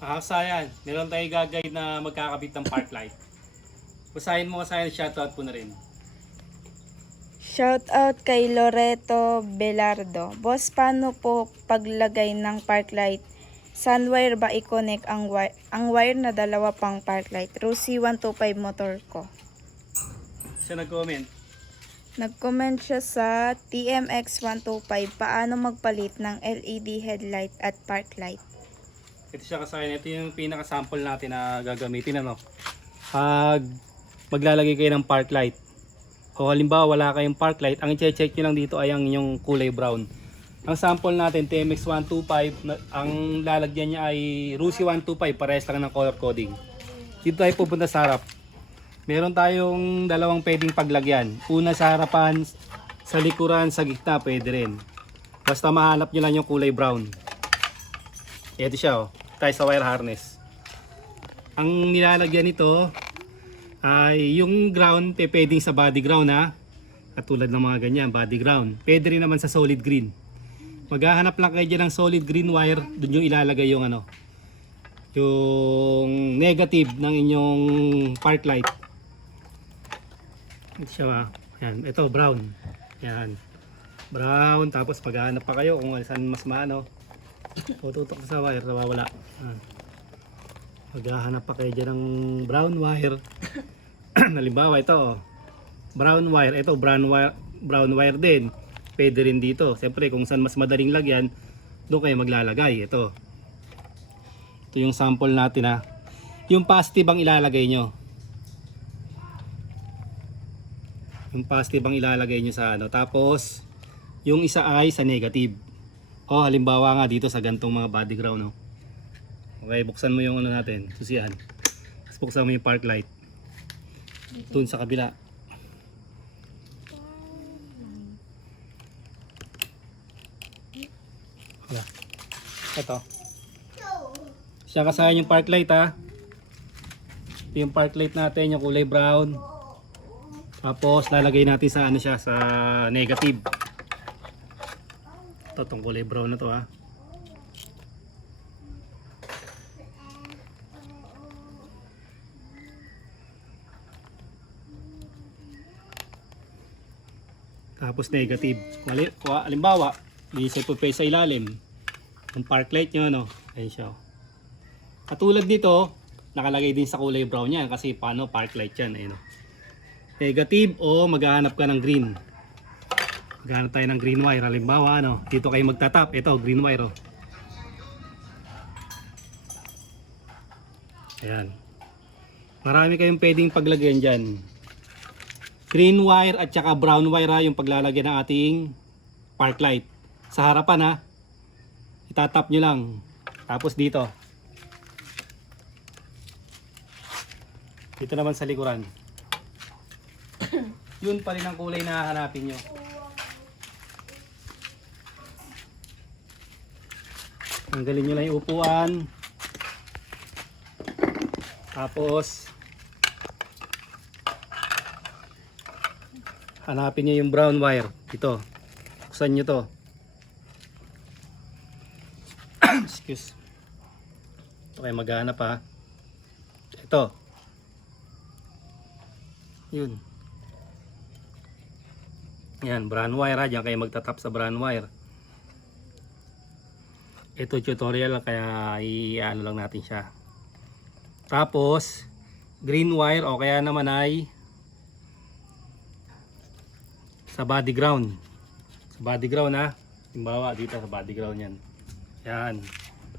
Sayan, meron tayong gagawin na magkakabit ng park light. Basahin mo, Sayan, shoutout po na rin. Shout out kay Loreto Belardo. Boss, paano po paglagay ng park light? Sun wire ba i-connect ang wire na dalawa pang park light? Rosie 125 motor ko. Siya nag-comment. Nag-comment siya sa TMX 125. Paano magpalit ng LED headlight at park light? Ito siya kasayan. Ito yung pinaka-sample natin na gagamitin. Pag maglalagay kayo ng park light. O halimbawa wala kayong park light, ang i-check nyo lang dito ay ang inyong kulay brown. Ang sample natin, TMX 125, ang lalagyan niya ay Rusi 125, parehas lang ng color coding. Dito tayo pupunta sa harap. Meron tayong dalawang pwedeng paglagyan. Una sa harapan, sa likuran, sa gitna, pwede rin. Basta mahanap nyo lang yung kulay brown. Ito siya, tayo sa wire harness. Ang nilalagyan nito ay yung ground, pwedeng sa body ground ha. Katulad ng mga ganyan, body ground. Pwede rin naman sa solid green. Maghahanap lang kayo dyan ng solid green wire, dun yung ilalagay yung yung negative ng inyong park light. Ito siya ha. Yan, ito brown. Yan. Brown, tapos paghahanap pa kayo kung saan mas maano. Tututok sa wire, nawawala. Maghahanap pa kayo dyan ng brown wire. Halimbawa ito, brown wire. Ito brown wire din. Pwede rin dito. Siyempre kung saan mas madaling lagyan, doon kayo maglalagay. Ito yung sample natin ha. Yung positive ang ilalagay nyo. Yung positive ang ilalagay nyo sa Tapos yung isa ay sa negative. O halimbawa nga dito sa gantong mga body ground. Okay, buksan mo yung natin, susian. Tapos buksan mo yung park light. Doon sa kabila. Ito. Siya kasayan yung park light ha. Ito yung park light natin, yung kulay brown. Tapos lalagay natin sa siya, sa negative. Ito tong kulay brown na to ha. Tapos negative. Halimbawa, di sa pupe sa ilalim. Yung park light nyo, ayun siya. Katulad dito, nakalagay din sa kulay brown yan kasi paano park light yan, ayun. Negative o maghahanap ka ng green. Maghahanap tayo ng green wire. Halimbawa, dito kayo magtatap. Ito, green wire, Ayan. Marami kayong pwedeng paglagyan dyan. Green wire at saka brown wire yung paglalagyan ng ating park light. Sa harapan ha. Itatap nyo lang. Tapos dito. Dito naman sa likuran. Yun pa rin ang kulay na hahanapin nyo. Tanggalin nyo lang yung upuan. Tapos hanapin nyo yung brown wire. Ito. Buksan nyo to. Excuse. Okay, maghanap ha. Ito. Yun. Yan, brown wire ha. Diyan kayo magtatap sa brown wire. Ito tutorial lang kaya i-ano lang natin siya. Tapos green wire o kaya naman ay sa body ground. Sa body ground ha. Halimbawa dito sa body ground yan. Yan.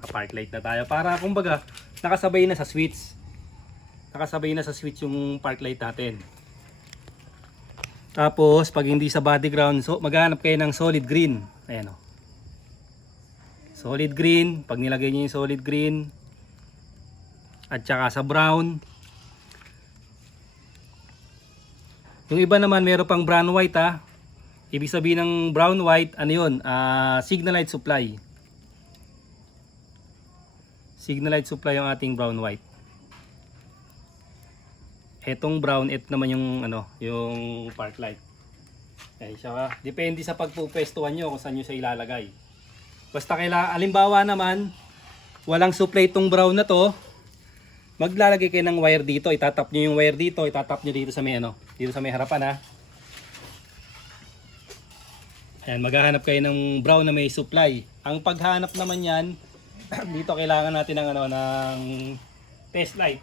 Park light na tayo. Para kumbaga nakasabay na sa switch. Nakasabay na sa switch yung park light natin. Tapos pag hindi sa body ground, so maghanap kayo ng solid green. Ayan o. Solid green. Pag nilagay niyo yung solid green at saka sa brown. Yung iba naman meron pang brown white ha. Ibig sabihin ng brown white, ano yun? Signal light supply. Signal light supply yung ating brown white. Etong brown, ito naman yung yung park light. Ayan siya. Depende sa pagpupwestuhan nyo kung saan nyo siya ilalagay. Basta kailangan, alimbawa naman, walang supply itong brown na to, maglalagay kayo ng wire dito. Itatap nyo yung wire dito, itatap nyo dito sa may ano, dito sa may harapan ha. Ayan, maghahanap kayo ng brown na may supply. Ang paghanap naman yan, dito kailangan natin ng ano, ng test light.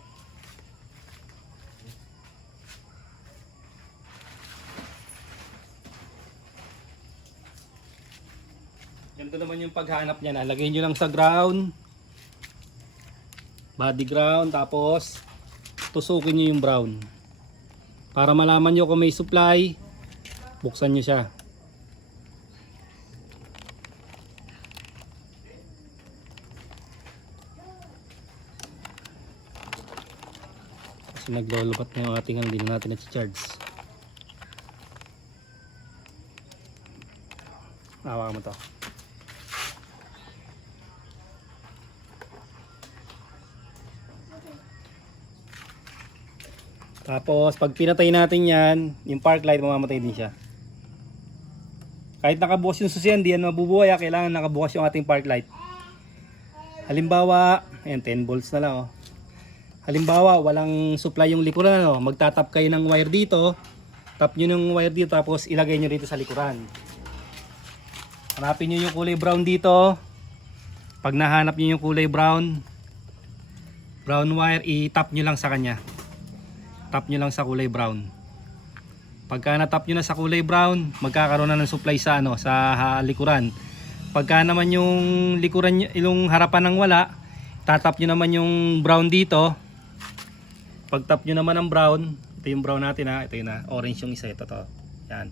Ganito naman yung paghanap niya. Lagay nyo lang sa ground, body ground, tapos tusukin nyo yung brown. Para malaman nyo kung may supply, buksan nyo siya. Kasi naglolobat na yung ating hindi na natin na-charge. Hawakan mo to. Tapos pag pinatay natin yan, yung park light mamamatay din siya. Kahit nakabukas yung susiyan, di yan mabubuhay. Kailangan nakabukas yung ating park light. Halimbawa, ayan, 10 volts na lang oh. Halimbawa, walang supply yung likuran, ano, magtatap kayo ng wire dito. Tap nyo ng wire dito, tapos ilagay nyo dito sa likuran. Hanapin nyo yung kulay brown dito. Pag nahanap nyo yung kulay brown wire, i-tap nyo lang sa kanya. Tap nyo lang sa kulay brown. Pagka natap nyo na sa kulay brown, magkakaroon na ng supply sa ano, sa likuran. Pagka naman yung likuran, yung harapan ng wala, tatap nyo naman yung brown dito. Pag tap nyo naman ng brown, ito yung brown natin ha, ito yun na, orange yung isa, ito to. Yan.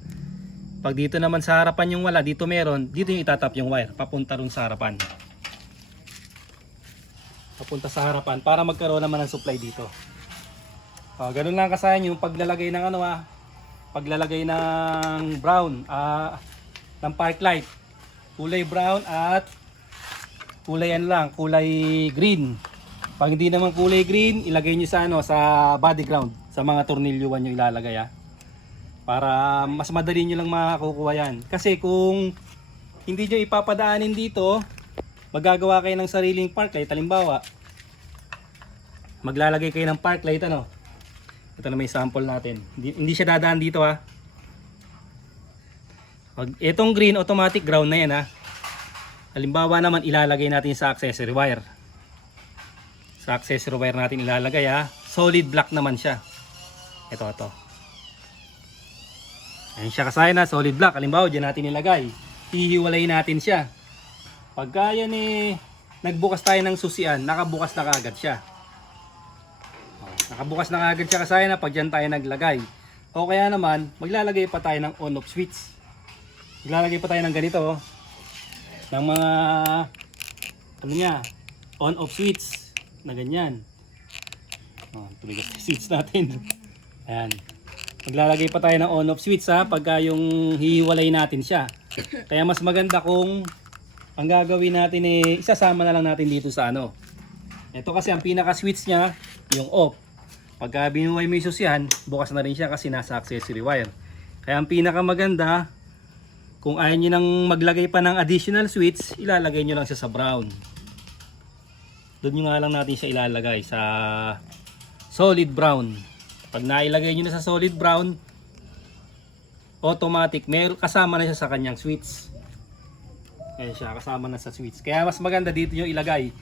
Pag dito naman sa harapan yung wala, dito meron, dito yung itatap yung wire, papunta rin sa harapan. Papunta sa harapan para magkaroon naman ng supply dito. Ganun lang kasayan yung paglalagay ng ano paglalagay ng brown, ng park light. Kulay brown at kulay ano lang, kulay green. Pag hindi naman kulay green, ilagay nyo sa ano, sa body ground, sa mga tornilyuan nyo ilalagay para mas madali nyo lang makukuha yan. Kasi kung hindi nyo ipapadaanin dito, magagawa kayo ng sariling park light. Halimbawa, maglalagay kayo ng park light ano. Ito na may sample natin. Hindi siya dadaan dito ha. Pag itong green, automatic ground na yan ha. Halimbawa naman, ilalagay natin sa accessory wire. Sa accessory wire natin ilalagay ha. Solid black naman siya. Ito. Ayan siya kasayan na, solid black. Halimbawa, dyan natin ilagay. Hihiwalay natin siya. Pagka yan nagbukas tayo ng susian, nakabukas na kaagad siya. Nakabukas na agad siya kasayan na pag dyan tayo naglagay. O kaya naman, maglalagay pa tayo ng on-off switch. Maglalagay pa tayo ng ganito. Ng mga on-off switch na ganyan. Tumigas yung switch natin. Ayan. Maglalagay pa tayo ng on-off switch pagka yung hihiwalay natin siya. Kaya mas maganda kung ang gagawin natin isasama na lang natin dito sa ano. Ito kasi ang pinaka-switch niya, yung off. Pagka binuhay mo yung susian, bukas na rin siya kasi nasa accessory wire. Kaya ang pinakamaganda, kung ayaw nyo nang maglagay pa ng additional switch, ilalagay nyo lang siya sa brown. Doon nyo nga lang natin siya ilalagay sa solid brown. Pag nailagay nyo na sa solid brown, automatic, kasama na siya sa kanyang switch. Ayan siya, kasama na sa switch. Kaya mas maganda dito nyo ilagay.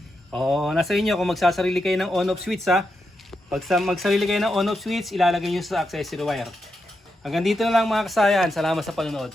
Nasa inyo kung magsasarili kayo ng on-off switch Pag magsarili kayo ng on-off switch, ilalagay nyo sa accessory wire. Hanggang dito na lang mga kasayan. Salamat sa panonood.